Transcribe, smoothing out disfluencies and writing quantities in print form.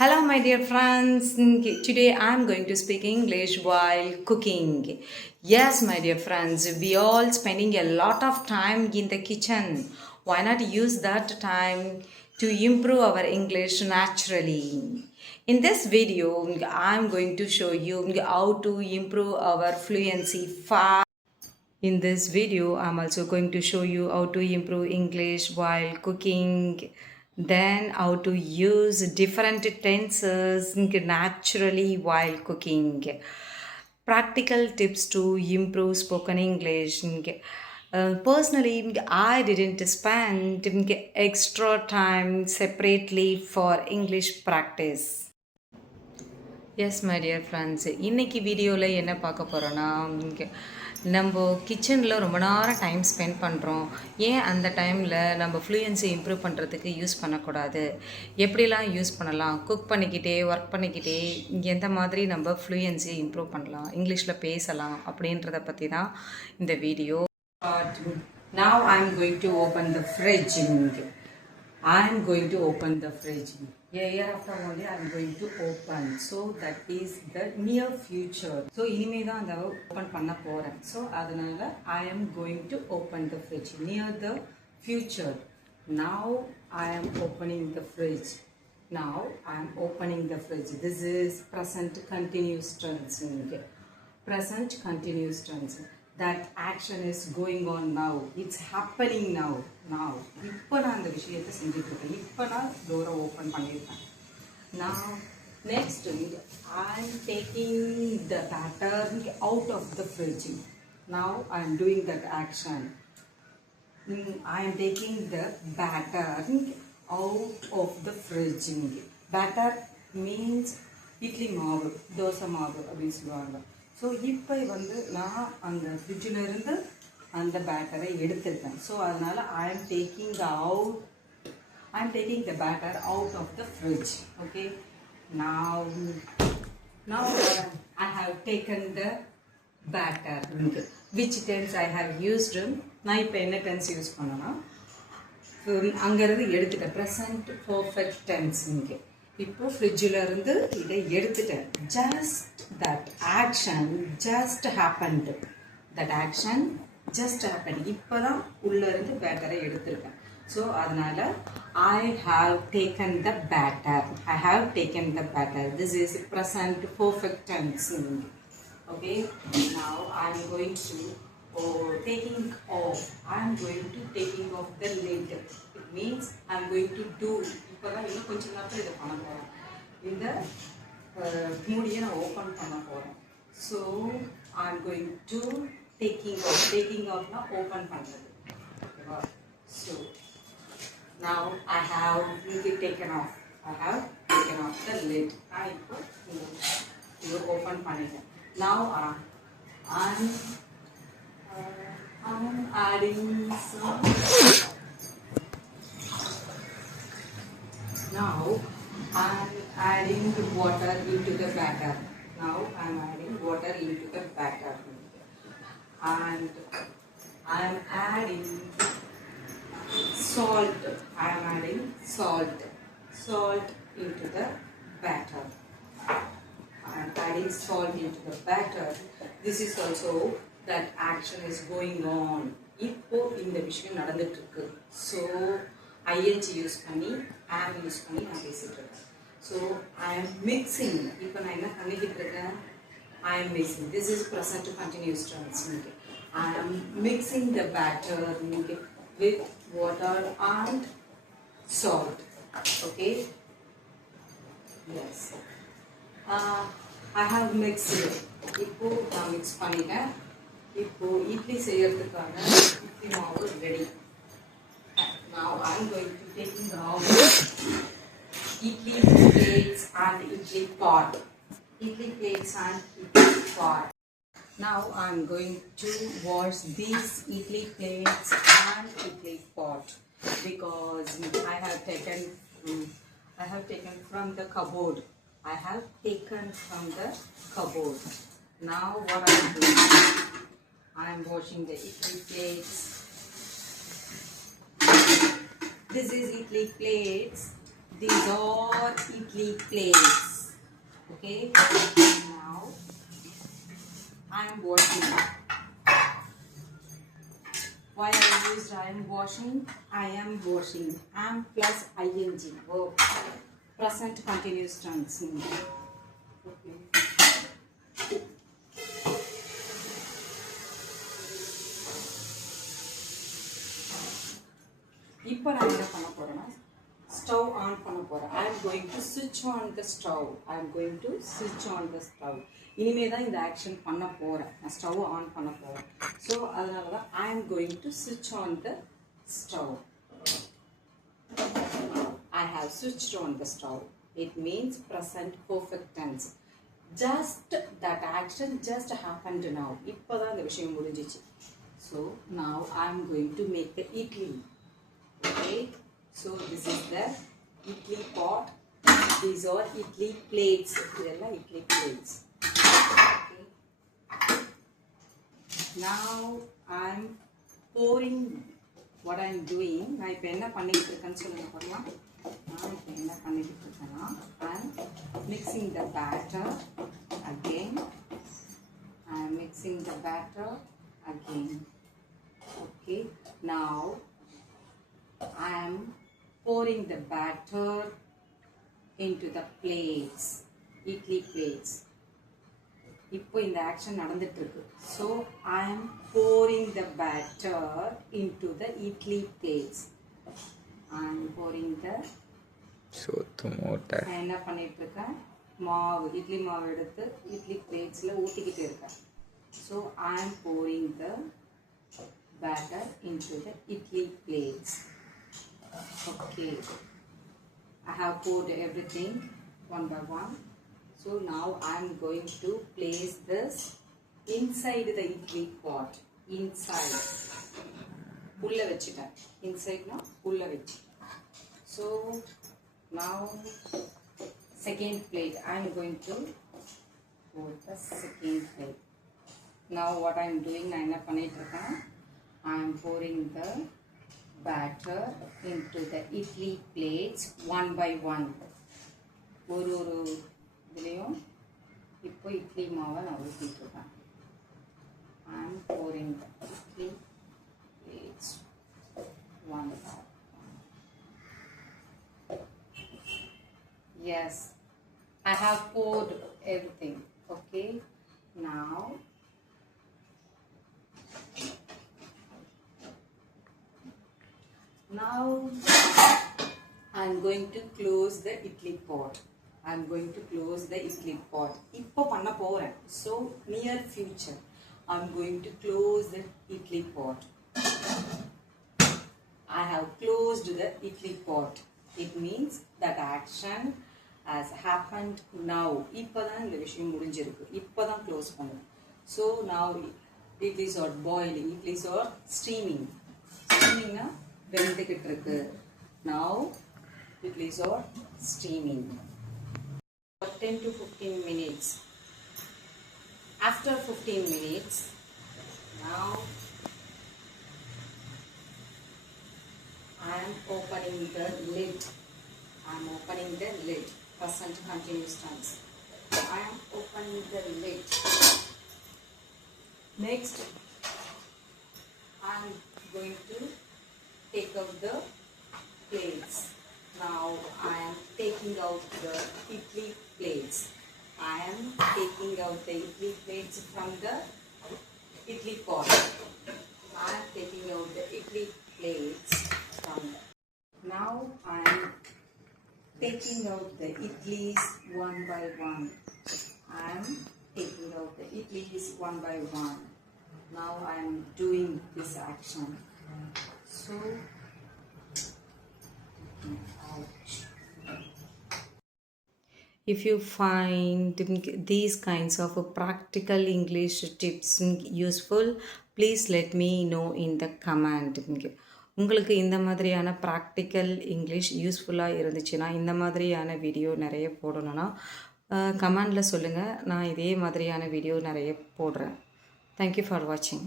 Hello, my dear friends. Today I'm going to speak English while cooking. Yes, my dear friends, we all spending a lot of time in the kitchen. Why not use that time to improve our English naturally? In this video, I'm going to show you how to improve our fluency fast. In this video, I'm also going to show you how to improve English while cooking, then how to use different tenses naturally while cooking. Practical tips to improve spoken English. Personally, I didn't spend extra time separately for English practice. S my dear friends, இன்றைக்கி வீடியோவில் என்ன பார்க்க போகிறோன்னா, நம்ம கிச்சனில் ரொம்ப நேரம் time spend பண்ணுறோம். ஏன் அந்த டைமில் நம்ம ஃப்ளூயன்சி இம்ப்ரூவ் பண்ணுறதுக்கு யூஸ் பண்ணக்கூடாது, எப்படிலாம் யூஸ் பண்ணலாம், குக் பண்ணிக்கிட்டே ஒர்க் பண்ணிக்கிட்டே எந்த மாதிரி நம்ம ஃப்ளூயன்சி இம்ப்ரூவ் பண்ணலாம், இங்கிலீஷில் பேசலாம் அப்படின்றத பற்றி தான் இந்த video. Now I'm going to open the fridge. I'm going to open the fridge. Here after only I'm going to open. So that is the near future. So இனிமே தான் அந்த open பண்ண போறேன். So அதனால I am going to open the fridge near the future. Now I am opening the fridge. Now I am opening the fridge. This is present continuous tense. Present continuous tense. That action is going on now. It's happening now. இப்போ நான் அந்த விஷயத்தை செஞ்சுட்டு இருக்கேன். இப்போ நான் டோரை ஓப்பன் பண்ணியிருக்கேன். Now next I'm taking the batter out of the fridge. Now I'm doing that action. I am taking the batter out of the fridge. Batter means idli மாவு, தோசை மாவு அப்படின்னு சொல்லுவாங்க. ஸோ இப்போ நான் அந்த ஃப்ரிட்ஜில் இருந்து அந்த பேட்டரை எடுத்துருக்கேன். ஸோ அதனால் I am taking the batter out of the fridge. Okay, now I have taken the batter. Which tense I have used? நான் இப்போ என்ன டென்ஸ் யூஸ் பண்ணேன்னா, அங்கேருந்து எடுத்துட்டேன். Present perfect tense. இப்போ ஃப்ரிட்ஜில் இருந்து இதை எடுத்துட்டேன். Just that action just happened. இப்போ தான் உள்ளேருந்து பேட்டரை எடுத்துருக்கேன். ஸோ அதனால் I have taken the batter. This is present perfect tense. Okay, now I am going to taking off the lid. It means I am going to do. இப்போ தான் இன்னும் கொஞ்சம் நேரத்தில் இதை பண்ண போகிறேன். இந்த மூடியை நான் ஓப்பன் பண்ண போகிறேன். So I am going to taking ஆஃப்னா ஓப்பன் பண்ணுறது. ஓகேவா? So now I have taken off the lid. நான் இப்போ இது ஓப்பன் பண்ணிட்டேன். Now I'm adding some. Now I'm adding water into the batter. And I'm adding salt. Salt into the batter. This is also that action is going on. இப்போ இந்த விஷயம் நடந்துட்டு இருக்கு. So ING use பண்ணி am யூஸ் பண்ணி நான் பேசிட்டு இருக்கேன். So I am mixing. இப்போ நான் என்ன பண்ணிக்கிட்டு இருக்கேன்? I am mixing. This is present continuous tense. I am mixing the batter with water and salt. Okay. Yes. I have mixed it. இப்போ நான் மிக்ஸ் பண்ணிட்டேன். இப்போ இட்லி செய்யறதுக்கான இட்லி மாவு ready. Now I am going to take out idli plates and idli pot. Now I am going to wash these idli plates and idli pot because I have taken from the cupboard. Now what I am doing? I am washing the idli plates. This is idli plates. these are idli plates. Okay, now I am washing. Why I used I am washing? I am washing. Am plus ing. Verb. Present continuous tense. Okay. இப்போ நான் என்ன பண்ண போறேன்னா stove on பண்ண போறேன். I am going to switch on the stove. I am going to switch on the stove. இனிமே தான் இந்த ஆக்ஷன் பண்ண போறேன். நான் ஸ்டவ் ஆன் பண்ண போறேன். So அதனால தான் I am going to switch on the stove. I have switched on the stove. It means present perfect tense. Just that action just happened now. இப்போதான் இந்த விஷயம் முடிஞ்சிச்சு. So now I am going to make the idli. Okay, so this is the idli pot. These are idli plates. Idella idli plates. Okay. Now I am pouring. What I am doing? நான் இப்போ என்ன பண்ணிட்டு இருக்கேன்னு சொல்லுங்க பார்க்கலாம். நான் இப்போ என்ன பண்ணிட்டு இருக்கேன்னா I am mixing the batter again. I am mixing the batter again. Okay. Now I am pouring the batter into the plates, idli plates. இப்போ இந்த ஆக்ஷன் நடந்துட்டு இருக்கு. So I am pouring the batter into the idli plates. I am pouring the சோத்து மூட்டை. நான் என்ன பண்ணிட்டு இருக்கேன்? மாவு இட்லி மாவு எடுத்து இட்லி பிளேட்ஸ்ல ஊத்திக்கிட்டு இருக்கேன். So I am pouring the batter into the idli plates. Okay, I have poured everything one by one. So now I am going to place this inside the idli pot. Inside. Ulla vechita. Inside na ulla vechi. So now second plate. I am going to pour the second plate. Now what I am doing? I am panniterken. I am pouring the batter into the idli plates one by one. ஒரு இதுலயும் இப்போ இட்லி மாவை நான் ஊத்திட்டு இருக்கேன். I am pouring the idli plates one by one. Yes, I have poured everything. Okay, now I am going to close the idli pot. I am going to close the idli pot. இப்போ பண்ண போறேன். So near future I am going to close the idli pot. I have closed the idli pot. It means that action has happened now. இப்போதான் இந்த விஷயம் முடிஞ்சிருக்கு. இப்போதான் க்ளோஸ் பண்ணேன். So now idlis are boiling. Idlis are steaming. Steaming na வெந்துக்கிட்டு இருக்கு. Now idlis are steaming for 10 to 15 minutes. After 15 minutes, now I am opening the lid. I am opening the lid. Present continuous tense. I am opening the lid. Next, I am going to take out the plates. Now I am taking out the idli plates. I am taking out the idli plates from the idli pot. I am taking out the idli plates from the. Now I am taking out the idlis one by one. I am taking out the idlis one by one. Now I am doing this action. So, ouch. If you find these kinds of practical English tips useful, please let me know in the comment. உங்களுக்கு இந்த மாதிரியான practical English யூஸ்ஃபுல்லாக இருந்துச்சுன்னா இந்த மாதிரியான வீடியோ நிறைய போடணும்னா கமெண்டில் சொல்லுங்கள். நான் இதே மாதிரியான வீடியோ நிறைய போடுறேன். தேங்க்யூ ஃபார் வாட்சிங்.